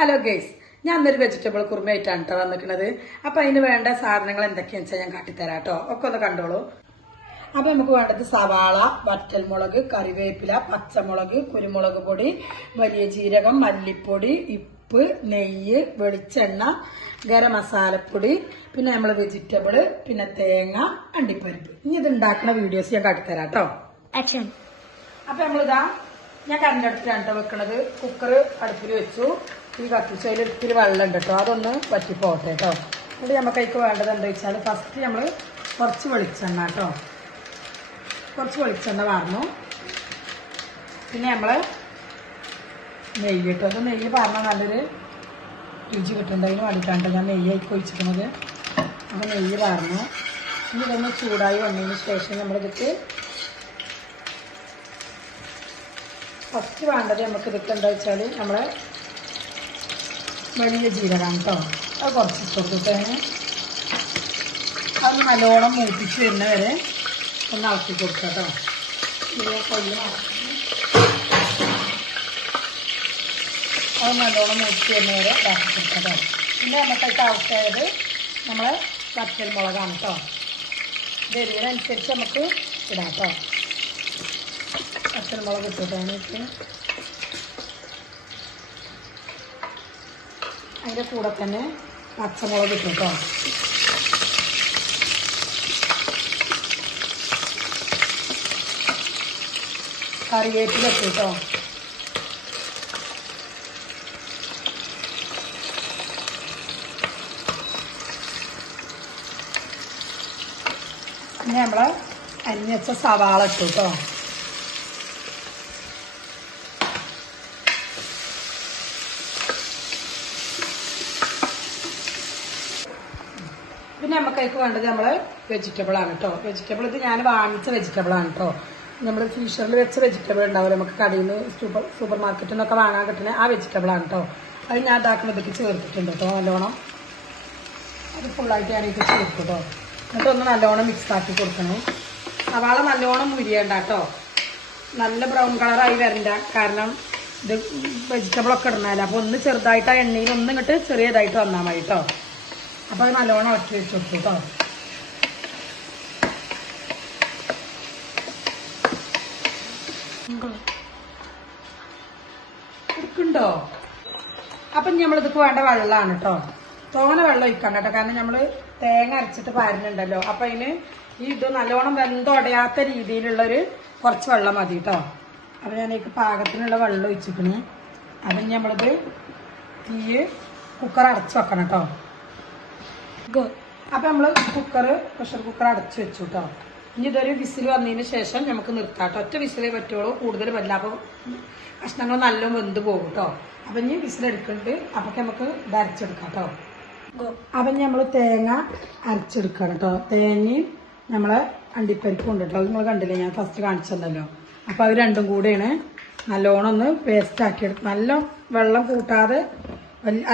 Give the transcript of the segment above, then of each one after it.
Hello guys, ഞാൻ ഇന്നൊരു vegetable കുറുമയായിട്ടാണ് കേട്ടോ വന്നിരിക്കുന്നത്. അപ്പം അതിന് വേണ്ട സാധനങ്ങൾ എന്തൊക്കെയാണെന്ന് വെച്ചാൽ ഞാൻ കാട്ടിത്തരാം കേട്ടോ. ഒക്കെ ഒന്ന് കണ്ടോളൂ. അപ്പം നമുക്ക് വേണ്ടത് സവാള, വറ്റൽമുളക്, കറിവേപ്പില, പച്ചമുളക്, കുരുമുളക് പൊടി, വലിയ ജീരകം, മല്ലിപ്പൊടി, ഉപ്പ്, നെയ്യ്, വെളിച്ചെണ്ണ, ഗരം മസാലപ്പൊടി, പിന്നെ നമ്മൾ വെജിറ്റബിൾ, പിന്നെ തേങ്ങ, അണ്ടിപ്പരിപ്പ്. ഇനി ഇത് ഉണ്ടാക്കുന്ന വീഡിയോസ് ഞാൻ കാട്ടിത്തരാം കേട്ടോ. ആക്ഷൻ. അപ്പം നമ്മളിതാ ഞാൻ കറണ്ട് അടുപ്പിലാണ് കേട്ടോ വെക്കണത്. കുക്കർ അടുപ്പിൽ വെച്ചു. ഈ കത്തിച്ചതിൽ ഇത്തിരി വെള്ളം ഉണ്ട് കേട്ടോ, അതൊന്ന് വറ്റിപ്പോട്ടെ കേട്ടോ. എന്നിട്ട് നമുക്ക് അതിലേക്ക് വേണ്ടത് എന്താ വെച്ചാൽ ഫസ്റ്റ് നമ്മൾ കുറച്ച് വെളിച്ചെണ്ണ കേട്ടോ, കുറച്ച് വെളിച്ചെണ്ണ വാർന്നു. പിന്നെ നമ്മൾ നെയ്യ് കേട്ടോ, അത് നെയ്യ് പറഞ്ഞാൽ നല്ലൊരു രുചി കിട്ടുന്നതിന് വേണ്ടിയിട്ടാണ് ഞാൻ നെയ്യായി ഒഴിച്ചിരിക്കുന്നത്. അപ്പോൾ നെയ്യ് വാർന്നു. ഇനി ഇതൊന്ന് ചൂടായി വന്നതിന് ശേഷം നമ്മളിതിട്ട് ഫസ്റ്റ് വേണ്ടത് നമുക്ക് ഇതൊക്കെ എന്താ വെച്ചാൽ നമ്മളെ വലിയ ജീരകം കേട്ടോ, അത് കുറച്ച് ഇട്ട് കൊടുത്തിട്ടതിന് അത് നല്ലോണം മൂപ്പിച്ച് വരുന്ന വരെ ഒന്ന് ഇളക്കി കൊടുക്കുക കേട്ടോ. അത് നല്ലോണം മൂപ്പിച്ച് വരുന്ന വരെ ഇളക്കി കൊടുക്കുക കേട്ടോ. പിന്നെ നമുക്കതിൻ്റെ ആവശ്യമായത് നമ്മളെ വറ്റൽ മുളകാണ് കേട്ടോ. ഇത് എരിവിനനുസരിച്ച് നമുക്ക് ഇടാം കേട്ടോ. വറ്റൽമുളക് ഇട്ടിട്ടാണ് അതിൻ്റെ കൂടെ തന്നെ പച്ചമുളക് ഇട്ടു കേട്ടോ. കറിവേപ്പില ഇട്ടു കേട്ടോ. പിന്നെ നമ്മൾ അരിഞ്ഞച്ച സവാള ഇട്ടു കേട്ടോ. പിന്നെ നമുക്ക് അതിലേക്ക് വേണ്ടത് നമ്മൾ വെജിറ്റബിളാണ് കേട്ടോ. വെജിറ്റബിൾ ഇത് ഞാൻ വാങ്ങിച്ച വെജിറ്റബിളാണ് കേട്ടോ. നമ്മൾ ഫിഷറിൽ വെച്ച വെജിറ്റബിൾ ഉണ്ടാവില്ല, നമുക്ക് കടയിൽ നിന്ന് സൂപ്പർ മാർക്കറ്റിൽ നിന്നൊക്കെ വാങ്ങാൻ കിട്ടുന്ന ആ വെജിറ്റബിളാണ് കേട്ടോ. അത് ഞാൻ ഇതാക്കുന്നതൊക്കെ ചേർത്തിട്ടുണ്ട് കേട്ടോ. നല്ലോണം അത് ഫുള്ളായിട്ട് ഞാനിത് ചേർക്കും കേട്ടോ. എന്നിട്ടൊന്ന് നല്ലോണം മിക്സ് ആക്കി കൊടുക്കണം. സവാള നല്ലോണം മുരിയണ്ട കേട്ടോ, നല്ല ബ്രൗൺ കളറായി വരണ്ട. കാരണം ഇത് വെജിറ്റബിളൊക്കെ ഇടണമല്ലോ. അപ്പോൾ ഒന്ന് ചെറുതായിട്ട് ആ എണ്ണയിൽ ഒന്നും ഇങ്ങോട്ട് ചെറിയതായിട്ട് വന്നാൽ മതി കേട്ടോ. അപ്പോൾ അത് നല്ലോണം ഇളക്കി വെച്ച് കൊടുത്തു കേട്ടോ. എടുക്കുന്നുണ്ടോ? അപ്പം നമ്മളിതൊക്കെ വേണ്ട വെള്ളമാണ് കേട്ടോ. തോനെ വെള്ളം ഒഴിക്കണം കേട്ടോ, കാരണം നമ്മൾ തേങ്ങ അരച്ചിട്ട് പാരുന്നുണ്ടല്ലോ. അപ്പം അതിന് ഇത് നല്ലോണം വെന്തുടയാത്ത രീതിയിലുള്ളൊരു കുറച്ച് വെള്ളം മതി കേട്ടോ. അപ്പം ഞാനേക്ക് പാകത്തിനുള്ള വെള്ളം ഒഴിച്ചിരിക്കണേ. അപ്പം നമ്മളിത് തീ കുക്കർ അടച്ച് വെക്കണം കേട്ടോ. അപ്പം നമ്മൾ പ്രഷർ കുക്കർ അടച്ച് വെച്ചു കേട്ടോ. ഇനി ഇതൊരു വിസിൽ വന്നതിന് ശേഷം നമുക്ക് നിർത്താം കേട്ടോ. ഒറ്റ വിസിലേ പറ്റുള്ളൂ, കൂടുതൽ പറ്റില്ല. അപ്പം കഷ്ണങ്ങൾ നല്ല വെന്ത് പോകും കേട്ടോ. അപ്പം ഇനി വിസിലെടുക്കുന്നുണ്ട്. അപ്പം നമുക്ക് ഇത് അരച്ചെടുക്കാം കേട്ടോ. അപ്പം നമ്മൾ തേങ്ങ അരച്ചെടുക്കണം കേട്ടോ. തേങ്ങയും നമ്മളെ അണ്ടിപ്പരിപ്പും ഉണ്ട് കേട്ടോ. അത് നിങ്ങൾ കണ്ടില്ലേ, ഞാൻ ഫസ്റ്റ് കാണിച്ചതല്ലോ. അപ്പം അത് രണ്ടും കൂടെയാണ് നല്ലോണം ഒന്ന് പേസ്റ്റ് ആക്കിയെടുക്കുക. നല്ല വെള്ളം കൂട്ടാതെ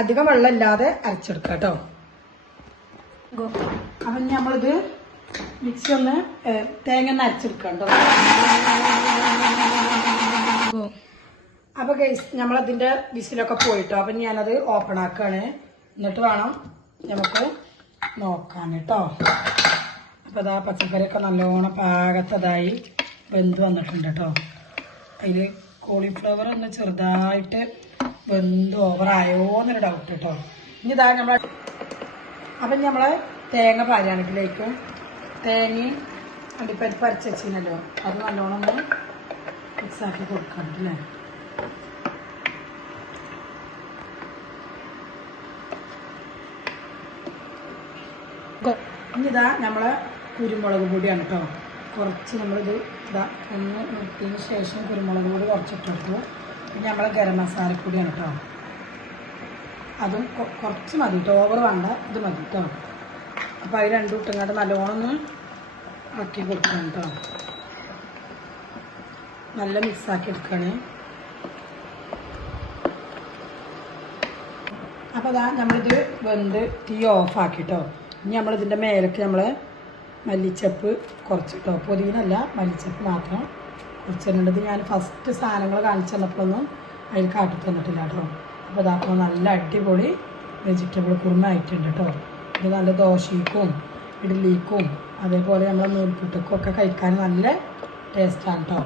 അധികം വെള്ളം ഇല്ലാതെ അരച്ചെടുക്കാം കേട്ടോ. അപ്പം നമ്മളിത് മിക്സി ഒന്ന് തേങ്ങ ഒന്ന് അരച്ചെടുക്കാം കേട്ടോ. അപ്പോൾ ഗൈസ് നമ്മളതിൻ്റെ വിസിലൊക്കെ പോയിട്ടോ. അപ്പം ഞാനത് ഓപ്പൺ ആക്കുകയാണ്. എന്നിട്ട് വേണം നമുക്ക് നോക്കാൻ കേട്ടോ. അപ്പോൾ അതാ പച്ചക്കറിയൊക്കെ നല്ലോണം പാകത്തതായി വെന്ത് വന്നിട്ടുണ്ട് കേട്ടോ. അതിൽ കോളിഫ്ലവർ ഒന്ന് ചെറുതായിട്ട് വെന്ത് ഓവറായോ എന്നൊരു ഡൗട്ട് കേട്ടോ. ഇനി ഇതാ നമ്മൾ അപ്പം നമ്മൾ തേങ്ങ പാരാണിക്കിലേക്ക് തേങ്ങയും അണ്ടിപ്പരിപ്പ് അരച്ച് വെച്ചിരുന്നല്ലോ, അത് നല്ലോണം ഒന്ന് മിക്സാക്കി കൊടുക്കണം അല്ലേ. ഇനി ഇതാ നമ്മളെ കുരുമുളക് പൊടിയാണ് കേട്ടോ. കുറച്ച് നമ്മളിത് ഇതാ ഒന്ന് നിർത്തിയതിന് ശേഷം കുരുമുളക് പൊടി കുറച്ചിട്ടെടുത്തു. പിന്നെ നമ്മളെ ഗരം മസാലപ്പൊടിയാണ് കേട്ടോ. അതും കുറച്ച് മതി കേട്ടോ, ഓവർ വേണ്ട, ഇത് മതി കേട്ടോ. അപ്പോൾ അത് രണ്ടും ഇട്ടങ്ങാണ്ട് നല്ലോണം ഒന്ന് ആക്കി കൊടുക്കണം കേട്ടോ. നല്ല മിക്സാക്കി എടുക്കണേ. അപ്പോൾ അതാ നമ്മളിത് വെന്ത് തീ ഓഫാക്കി കേട്ടോ. ഇനി നമ്മളിതിൻ്റെ മേലേക്ക് നമ്മൾ മല്ലിച്ചപ്പ് കുറച്ച് കേട്ടോ, പൊതിനല്ല മല്ലിച്ചപ്പ് മാത്രം കുറച്ചിട്ടുണ്ടത്. ഞാൻ ഫസ്റ്റ് സാധനങ്ങൾ കാണിച്ചു തന്നപ്പോഴൊന്നും അതിൽ കാട്ടി തന്നിട്ടില്ല കേട്ടോ. അപ്പോൾ ഇതാക്കുമ്പോൾ നല്ല അടിപൊളി വെജിറ്റബിൾ കുറുമ ആയിട്ടുണ്ട് കേട്ടോ. ഇത് നല്ല ദോശയ്ക്കും ഇഡ്ഡലിക്കും അതേപോലെ നമ്മളെ നൂൽപുട്ടക്കും ഒക്കെ കഴിക്കാൻ നല്ല ടേസ്റ്റാണ് കേട്ടോ.